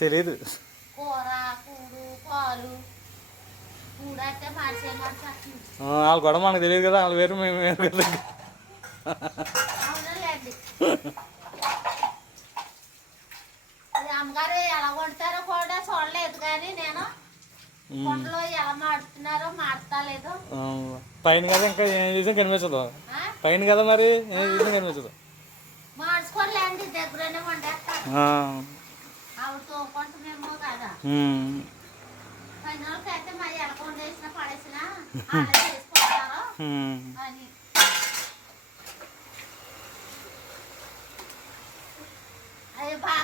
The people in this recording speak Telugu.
తెలీదు వాళ్ళు కూడా మనకు తెలియదు కదా, వాళ్ళు వేరు మేము వేరు కదా. అమ్మగారు ఎలా వండుతారో కూడా చూడలేదు, కానీ నేను కొండలో ఎలా మాడుతున్నారో మాడతాలేదు. పైన కదా ఇంకా ఏం చేసాం కనిపించదు, పైన కదా మరి ఏం చేసాం కనిపించదు. మార్చుకోలేండి, దగ్గరనే వండేస్తాను. ఆవిడ తోకుంటున్నామో కదా, పైన వాళ్ళకైతే మరి ఎలా వండేసినా పడేసినా అలా చేసుకుంటారో అని. అయ్యి బాగా